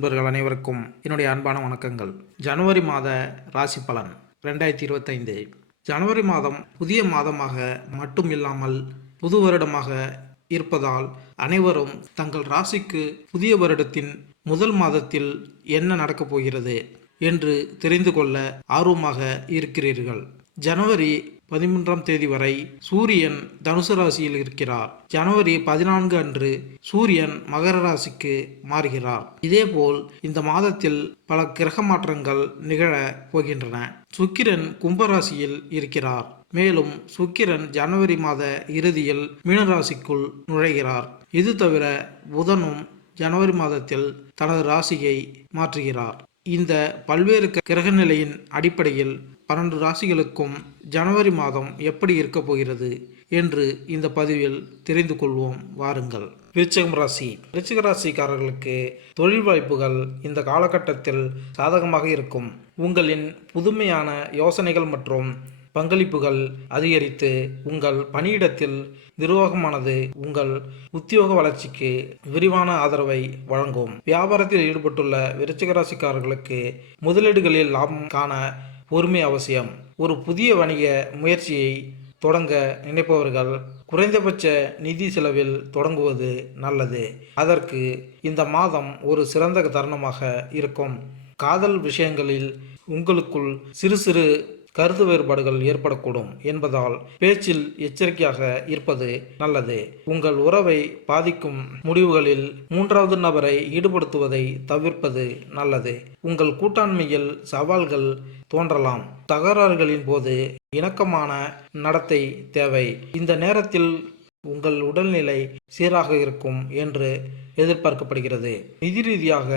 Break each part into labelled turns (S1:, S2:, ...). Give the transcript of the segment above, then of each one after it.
S1: நண்பர்கள் அனைவருக்கும் என்னுடைய அன்பான வணக்கங்கள். ஜனவரி மாத ராசி பலன் ரெண்டாயிரத்தி இருபத்தைந்து. ஜனவரி மாதம் புதிய மாதமாக மட்டும் இல்லாமல் புது வருடமாக இருப்பதால் அனைவரும் தங்கள் ராசிக்கு புதிய வருடத்தின் முதல் மாதத்தில் என்ன நடக்கப் போகிறது என்று தெரிந்து கொள்ள ஆர்வமாக இருக்கிறீர்கள். ஜனவரி பதிமூன்றாம் தேதி வரை சூரியன் தனுசு ராசியில் இருக்கிறார். ஜனவரி பதினான்கு அன்று சூரியன் மகர ராசிக்கு மாறுகிறார். இதேபோல் இந்த மாதத்தில் பல கிரக மாற்றங்கள் நிகழ போகின்றன. சுக்கிரன் கும்பராசியில் இருக்கிறார். மேலும் சுக்கிரன் ஜனவரி மாத இறுதியில் மீனராசிக்குள் நுழைகிறார். இது தவிர புதனும் ஜனவரி மாதத்தில் தனது ராசியை மாற்றுகிறார். இந்த பல்வேறு கிரக நிலையின் அடிப்படையில் பன்னெண்டு ராசிகளுக்கும் ஜனவரி மாதம் எப்படி இருக்கப் போகிறது என்று இந்த பதிவில் தெரிந்து கொள்வோம். வாருங்கள். விருச்சகம் ராசி. விருச்சிக ராசிக்காரர்களுக்கு தொழில் வாய்ப்புகள் இந்த காலகட்டத்தில் சாதகமாக இருக்கும். உங்களின் புதுமையான யோசனைகள் மற்றும் பங்களிப்புகள் அதிகரித்து உங்கள் பணியிடத்தில் நிர்வாகமானது உங்கள் உத்தியோக வளர்ச்சிக்கு விரிவான ஆதரவை வழங்கும். வியாபாரத்தில் ஈடுபட்டுள்ள விருச்சிக ராசிக்காரர்களுக்கு முதலீடுகளில் லாபம் காண பொறுமை அவசியம். ஒரு புதிய வணிக முயற்சியை தொடங்க நினைப்பவர்கள் குறைந்தபட்ச நிதி செலவில் தொடங்குவது நல்லது. அதற்கு இந்த மாதம் ஒரு சிறந்த தருணமாக இருக்கும். காதல் விஷயங்களில் உங்களுக்குள் சிறு சிறு கருத்து வேறுபாடுகள் ஏற்படக்கூடும் என்பதால் பேச்சில் எச்சரிக்கையாக இருப்பது நல்லது. உங்கள் உறவை பாதிக்கும் முடிவுகளில் மூன்றாவது நபரை ஈடுபடுத்துவதை தவிர்ப்பது நல்லது. உங்கள் கூட்டாண்மையில் சவால்கள் தோன்றலாம். தகராறுகளின் போது இணக்கமான நடத்தை தேவை. இந்த நேரத்தில் உங்கள் உடல்நிலை சீராக இருக்கும் என்று எதிர்பார்க்கப்படுகிறது. நிதி ரீதியாக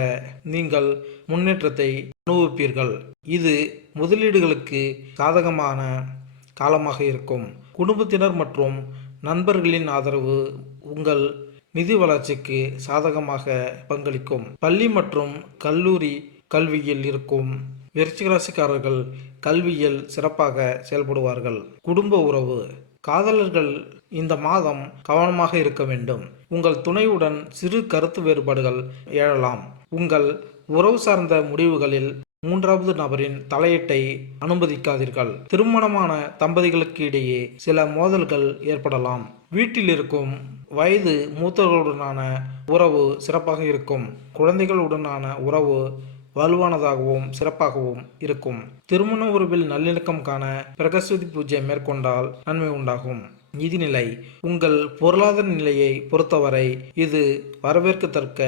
S1: நீங்கள் முன்னேற்றத்தை அனுபவிப்பீர்கள். இது முதலீடுகளுக்கு சாதகமான காலமாக இருக்கும். குடும்பத்தினர் மற்றும் நண்பர்களின் ஆதரவு உங்கள் நிதி வளர்ச்சிக்கு சாதகமாக பங்களிக்கும். பள்ளி மற்றும் கல்லூரி கல்வியில் இருக்கும் விருச்சிகராசிக்காரர்கள் கல்வியில் சிறப்பாக செயல்படுவார்கள். குடும்ப உறவு காதலர்கள் இந்த மாதம் கவனமாக இருக்க வேண்டும். உங்கள் துணையுடன் சிறு கருத்து வேறுபாடுகள் எழலாம். உங்கள் உறவு சார்ந்த முடிவுகளில் மூன்றாவது நபரின் தலையீட்டை அனுமதிக்காதீர்கள். திருமணமான தம்பதிகளுக்கு இடையே சில மோதல்கள் ஏற்படலாம். வீட்டில் இருக்கும் வயது மூத்தவர்களுடனான உறவு சிறப்பாக இருக்கும். குழந்தைகளுடனான உறவு வலுவானதாகவும் சிறப்பாகவும் இருக்கும். திருமண உறவில் நல்லிணக்கம் காண பிரகஸ்வதி பூஜை மேற்கொண்டால் நன்மை உண்டாகும். நிதிநிலை உங்கள் பொருளாதார நிலையை பொறுத்தவரை இது வரவேற்கத்தக்க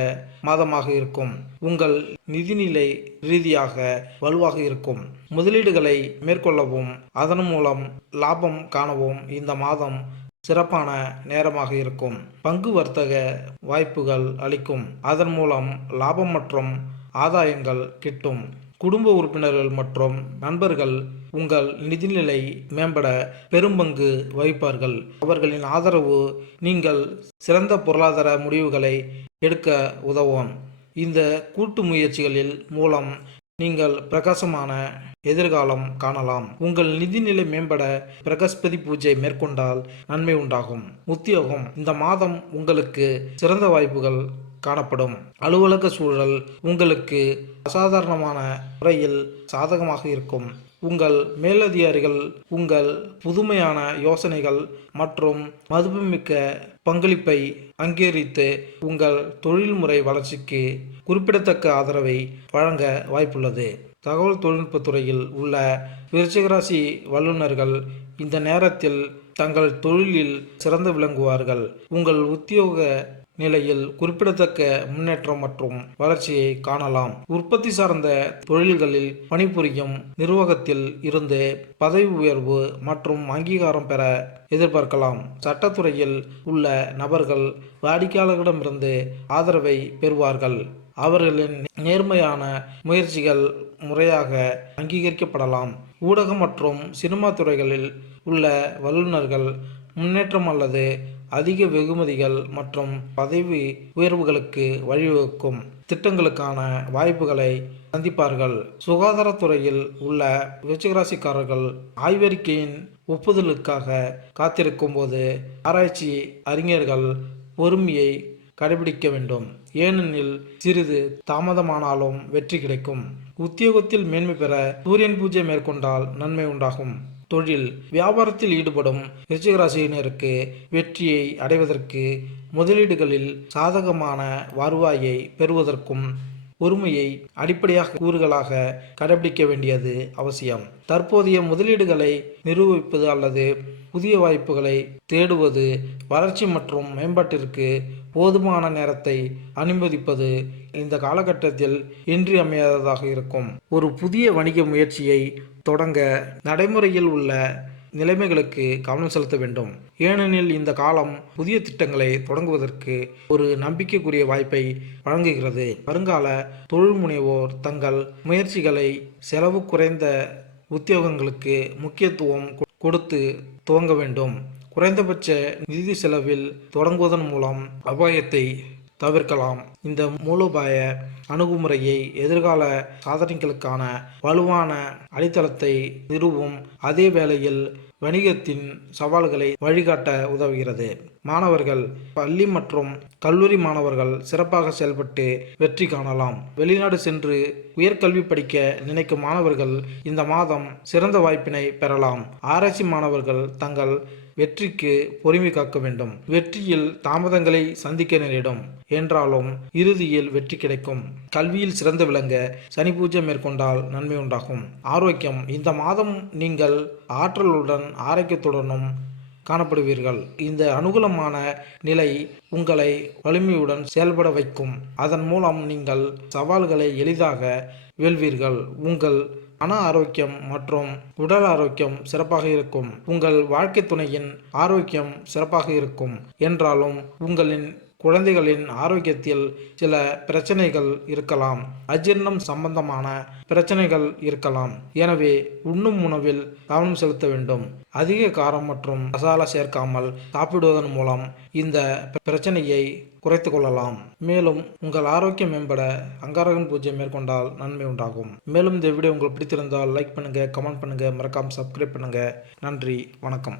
S1: மாதமாக இருக்கும். உங்கள் நிதிநிலை ரீதியாக வலுவாக இருக்கும். முதலீடுகளை மேற்கொள்ளவும் அதன் மூலம் லாபம் காணவும் இந்த மாதம் சிறப்பான நேரமாக இருக்கும். பங்கு வர்த்தக வாய்ப்புகள் அளிக்கும். அதன் மூலம் லாபம் மற்றும் ஆதாயங்கள் கிட்டும். குடும்ப உறுப்பினர்கள் மற்றும் நண்பர்கள் உங்கள் நிதிநிலை மேம்பட பெரும்பங்கு வகிப்பார்கள். அவர்களின் ஆதரவு நீங்கள் சிறந்த பொருளாதார முடிவுகளை எடுக்க உதவும். இந்த கூட்டு முயற்சிகளில் மூலம் நீங்கள் பிரகாசமான எதிர்காலம் காணலாம். உங்கள் நிதிநிலை மேம்பட பிரகஸ்பதி பூஜை மேற்கொண்டால் நன்மை உண்டாகும். உத்தியோகம். இந்த மாதம் உங்களுக்கு சிறந்த வாய்ப்புகள் காணப்படும். அலுவலக சூழல் உங்களுக்கு அசாதாரணமான முறையில் சாதகமாக இருக்கும். உங்கள் மேலதிகாரிகள் உங்கள் புதுமையான யோசனைகள் மற்றும் மதிப்புமிக்க பங்களிப்பை அங்கீகரித்து உங்கள் தொழில்முறை வளர்ச்சிக்கு குறிப்பிடத்தக்க ஆதரவை வழங்க வாய்ப்புள்ளது. தகவல் தொழில்நுட்ப துறையில் உள்ள விருச்சிகராசி வல்லுநர்கள் இந்த நேரத்தில் தங்கள் தொழிலில் சிறந்து விளங்குவார்கள். உங்கள் உத்தியோக நிலையில் குறிப்பிடத்தக்க முன்னேற்றம் மற்றும் வளர்ச்சியை காணலாம். உற்பத்தி சார்ந்த தொழில்களில் பணிபுரியும் நிர்வாகத்தில் இருந்து பதவி உயர்வு மற்றும் அங்கீகாரம் பெற எதிர்பார்க்கலாம். சட்டத்துறையில் உள்ள நபர்கள் வாடிக்கையாளர்களிடமிருந்து ஆதரவை பெறுவார்கள். அவர்களின் நேர்மையான முயற்சிகள் முறையாக அங்கீகரிக்கப்படலாம். ஊடகம் மற்றும் சினிமா துறைகளில் உள்ள வல்லுநர்கள் முன்னேற்றம் அல்லது அதிக வெகுமதிகள் மற்றும் பதவி உயர்வுகளுக்கு வழிவகுக்கும் திட்டங்களுக்கான வாய்ப்புகளை சந்திப்பார்கள். சுகாதாரத்துறையில் உள்ள விருச்சிகராசிக்காரர்கள் ஆய்வறிக்கையின் ஒப்புதலுக்காக காத்திருக்கும் போது ஆராய்ச்சி அறிஞர்கள் பொறுமையை கடைபிடிக்க வேண்டும். ஏனெனில் சிறிது தாமதமானாலும் வெற்றி கிடைக்கும். உத்தியோகத்தில் மேன்மை பெற சூரியன் பூஜை மேற்கொண்டால் நன்மை உண்டாகும். தொழில் வியாபாரத்தில் ஈடுபடும் ரிச்சிகராசியினருக்கு வெற்றியை அடைவதற்கு முதலீடுகளில் சாதகமான வருவாயை பெறுவதற்கும் பொறுமையை அடிப்படையாக கூறுகளாக கடைபிடிக்க வேண்டியது அவசியம். தற்போதைய முதலீடுகளை நிரூபிப்பது அல்லது புதிய வாய்ப்புகளை தேடுவது வளர்ச்சி மற்றும் மேம்பாட்டிற்கு போதுமான நேரத்தை அனுமதிப்பது இந்த காலகட்டத்தில் இன்றியமையாததாக இருக்கும். ஒரு புதிய வணிக முயற்சியை தொடங்க நடைமுறையில் உள்ள நிலைமைகளுக்கு கவனம் செலுத்த வேண்டும். ஏனெனில் இந்த காலம் புதிய திட்டங்களை தொடங்குவதற்கு ஒரு நம்பிக்கைக்குரிய வாய்ப்பை வழங்குகிறது. வருங்கால தொழில் முனைவோர் தங்கள் முயற்சிகளை செலவு குறைந்த உத்தியோகங்களுக்கு முக்கியத்துவம் கொடுத்து துவங்க வேண்டும். குறைந்தபட்ச நிதி செலவில் தொடங்குவதன் மூலம் அபாயத்தை தவிர்க்கலாம். இந்த மூலோபாய அணுகுமுறையை எதிர்கால சாதனைகளுக்கான வலுவான அடித்தளத்தை நிறுவும் அதே வேளையில் வணிகத்தின் சவால்களை வழிகாட்ட உதவுகிறது. மாணவர்கள் பள்ளி மற்றும் கல்லூரி மாணவர்கள் சிறப்பாக செயல்பட்டு வெற்றி காணலாம். வெளிநாடு சென்று உயர்கல்வி படிக்க நினைக்கும் மாணவர்கள் இந்த மாதம் சிறந்த வாய்ப்பினை பெறலாம். ஆராய்ச்சி மாணவர்கள் தங்கள் வெற்றிக்கு பொறுமை காக்க வேண்டும். வெற்றியில் தாமதங்களை சந்திக்க நேரிடும். என்றாலும் இறுதியில் வெற்றி கிடைக்கும். கல்வியில் சிறந்து விளங்க சனி பூஜை மேற்கொண்டால் நன்மை உண்டாகும். ஆரோக்கியம் இந்த மாதம் நீங்கள் ஆற்றலுடன் ஆரோக்கியத்துடனும் காணப்படுவீர்கள். இந்த அனுகூலமான நிலை உங்களை வலிமையுடன் செயல்பட வைக்கும். அதன் மூலம் நீங்கள் சவால்களை எளிதாக வெல்வீர்கள். உங்கள் மன ஆரோக்கியம் மற்றும் உடல் ஆரோக்கியம் சிறப்பாக இருக்கும். உங்கள் வாழ்க்கை துணையின் ஆரோக்கியம் சிறப்பாக இருக்கும். என்றாலும் உங்களின் குழந்தைகளின் ஆரோக்கியத்தில் சில பிரச்சனைகள் இருக்கலாம் அஜீர்ணம் சம்பந்தமான பிரச்சனைகள் இருக்கலாம். எனவே உண்ணும் உணவில் கவனம் செலுத்த வேண்டும். அதிக காரம் மற்றும் மசாலா சேர்க்காமல் சாப்பிடுவதன் மூலம் இந்த பிரச்சனையை குறைத்து கொள்ளலாம். மேலும் உங்கள் ஆரோக்கியம் மேம்பட அங்காரகன் பூஜை மேற்கொண்டால் நன்மை உண்டாகும். மேலும் இந்த வீடியோ உங்களுக்கு பிடித்திருந்தால் லைக் பண்ணுங்கள் கமெண்ட் பண்ணுங்கள் மறக்காம சப்ஸ்கிரைப் பண்ணுங்கள் நன்றி வணக்கம்.